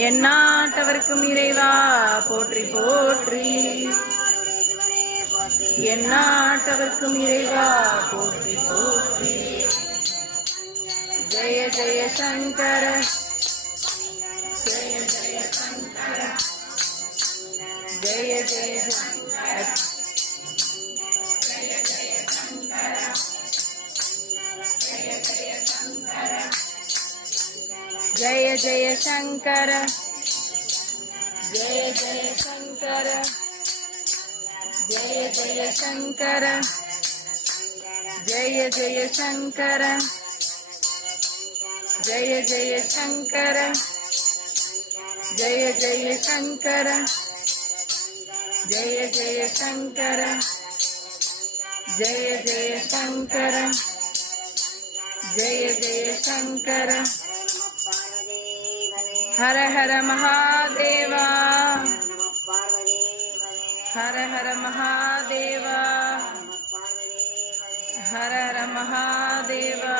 எந்நாட்டவர்க்கும் இறைவா போற்றி போற்றி. எந்நாட்டவர்க்கும் இறைவா போற்றி போற்றி. ஜெய ஜெய சங்கர ஜெய ஜெய சங்கர ஜெய ஜெய சங்கர ஜெய ஜெய சங்கர ஜெய ஜெய சங்கர ஜெய ஜெய சங்கர ஜெய ஜெய சங்கர ஜெய ஜெய சங்கர ஜெய ஜெய சங்கர ஜெய ஜெய சங்கர ஜெய ஜெய சங்கர ஜெய ஜெய சங்கர ஜெய ஜெய சங்கர ஜெய ஜெய சங்கர. ஹர ஹர மகாதேவா ஹர ஹர மகாதேவா ஹர ஹர மகாதேவா.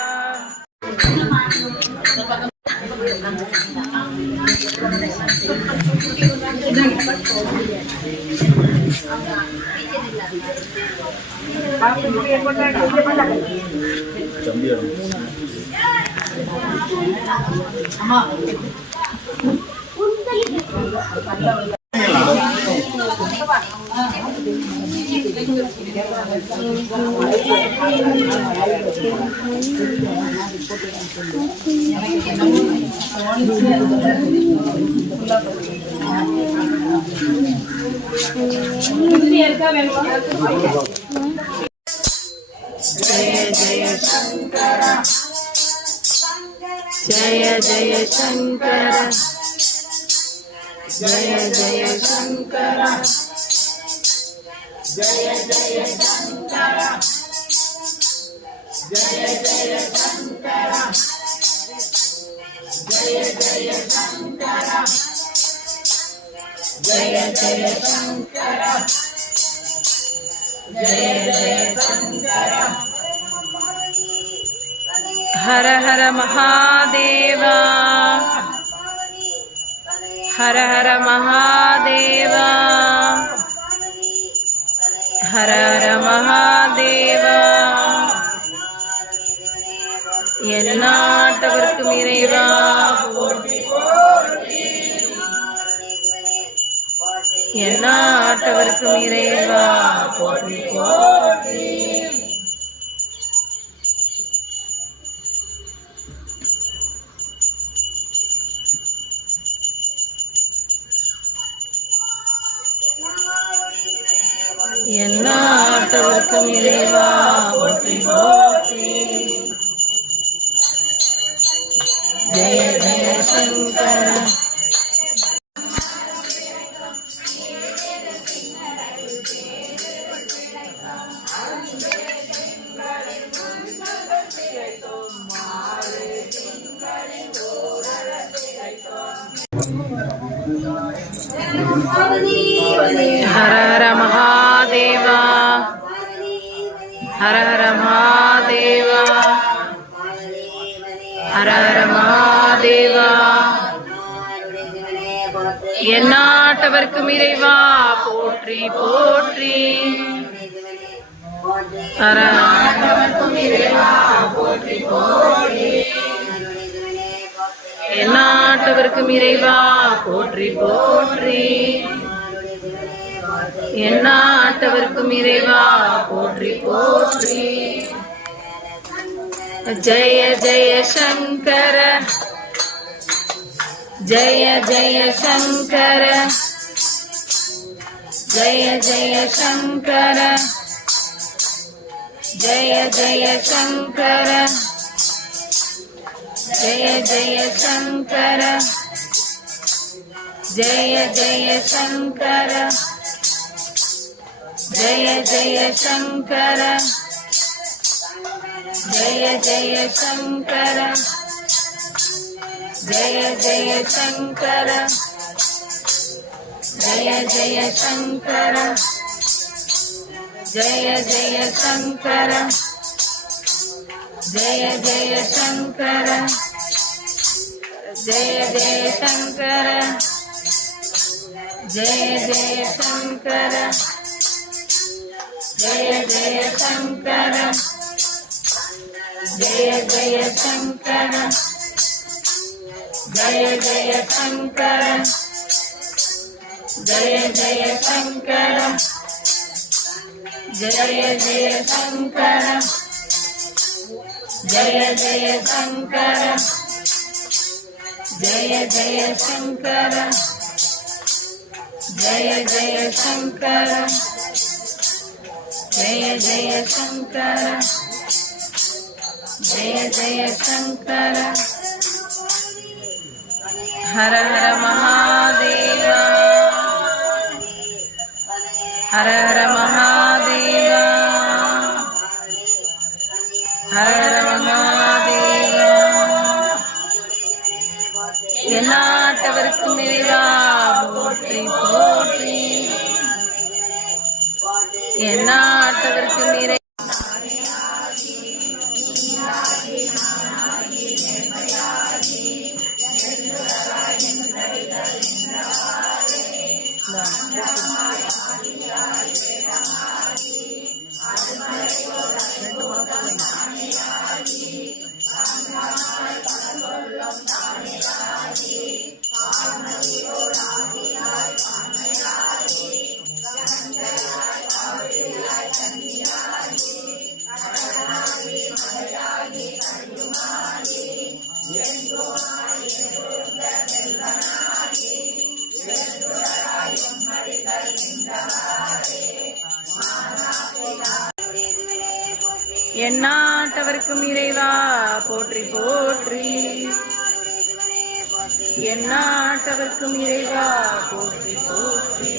ஜெய ஜெய சங்கர ஜெய ஜெய சங்கர ஜெய ஜெய சங்கர ஜெய ஜெய சங்கர ஜெய ஜெய சங்கர ஜெய ஜெய சங்கர ஜெய ஜெய சங்கர ஜெய ஜெய சங்கர. ஹர ஹர மகாதேவா ஹர ஹர மகாதேவா ஹர ஹர மகாதேவா. எந்நாட்டவர்க்கும் இறைவா போற்றி போற்றி. எந்நாட்டவர்க்கும் இறைவா போற்றி போற்றி. எந்நாட்டவர்க்கும் இறைவா போற்றி போற்றி. ஜெய ஜெய சங்கர ஹர ஹர மகாதேவா ஹர ஹர மகாதேவா ஹர ஹர மகாதேவா. எந்நாட்டவர்க்கும் இறைவா போற்றி போற்றி. ஹரநாட்டவர்க்கும் இறைவா போற்றி போற்றி. எந்நாட்டவர்க்கும் இறைவா போற்றி போற்றி. எந்நாட்டவர்க்கும் இறைவா போற்றி போற்றி. ஜெய ஜெய சங்கர ஜெய ஜெய சங்கர ஜெய ஜெய சங்கர ஜெய ஜெய சங்கர ஜெய ஜெய சங்கர ஜெய ஜெய சங்கர ஜெய ஜெய சங்கர ஜெய ஜெய சங்கர ஜெய ஜெய சங்கர ஜெய ஜெய சங்கர ஜெய ஜெய சங்கர ஜெய ஜெய சங்கர जय जय शंकर जय जय शंकर जय जय शंकर जय जय शंकर जय जय शंकर जय जय शंकर जय जय शंकर जय जय शंकर जय जय शंकर जय जय शंकर जय जय शंकर जय जय शंकर हर हर महादेव हर हर महादेव हर हर महादेव எந்நாட்டவர்க்கும் இறைவா போற்றி போற்றி எந்நாட்டவர்க்கும் இறை எந்நாட்டவர்க்கும் இறைவா போற்றி போற்றி எந்நாட்டவர்க்கும் இறைவா போற்றி போற்றி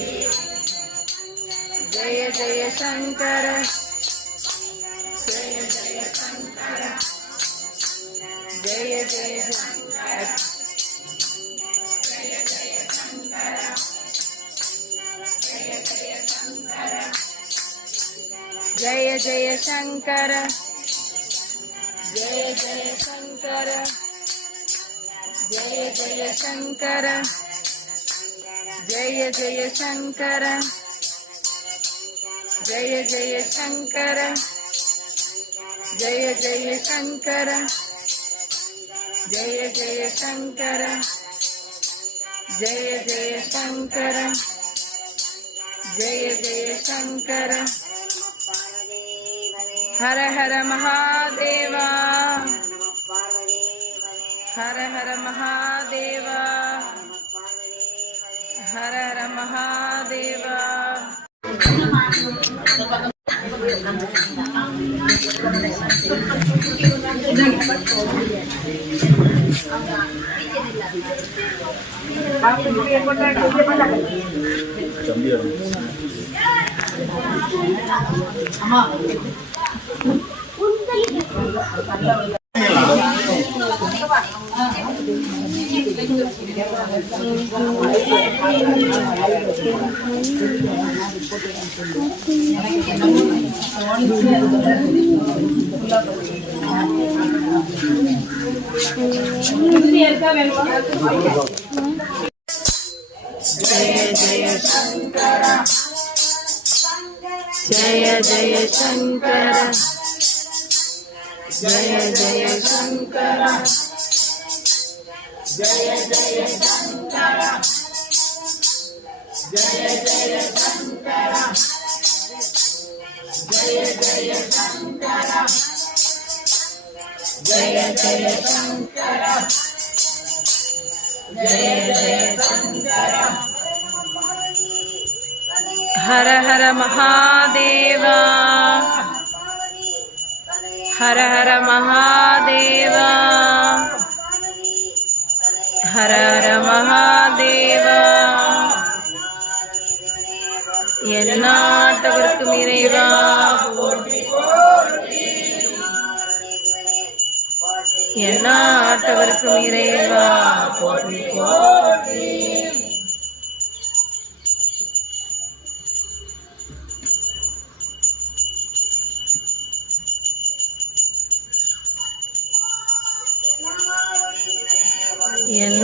ஜெய ஜெய சங்கர ஜெய ஜெய சங்கர ஜெய ஜெய சங்கர ஜெய ஜெய சங்கர ஜெய ஜெய சங்கர जय जय शंकर जय जय शंकर जय जय शंकर जय जय शंकर जय जय शंकर जय जय शंकर जय जय शंकर जय जय शंकर जय जय शंकर हर हर महादेवा हर हर महादेवा हर हर महादेवा जय जय शंकर जय जय शंकर जय जय शंकर जय जय शंकर जय जय शंकर जय जय शंकर जय जय शंकर जय जय शंकर हर हर महादेवा हर हर महादेवा हर हर महादेवा எந்நாட்டவர்க்கும் இறைவா போற்றி போற்றி எந்நாட்டவர்க்கும் இறைவா போற்றி போற்றி என்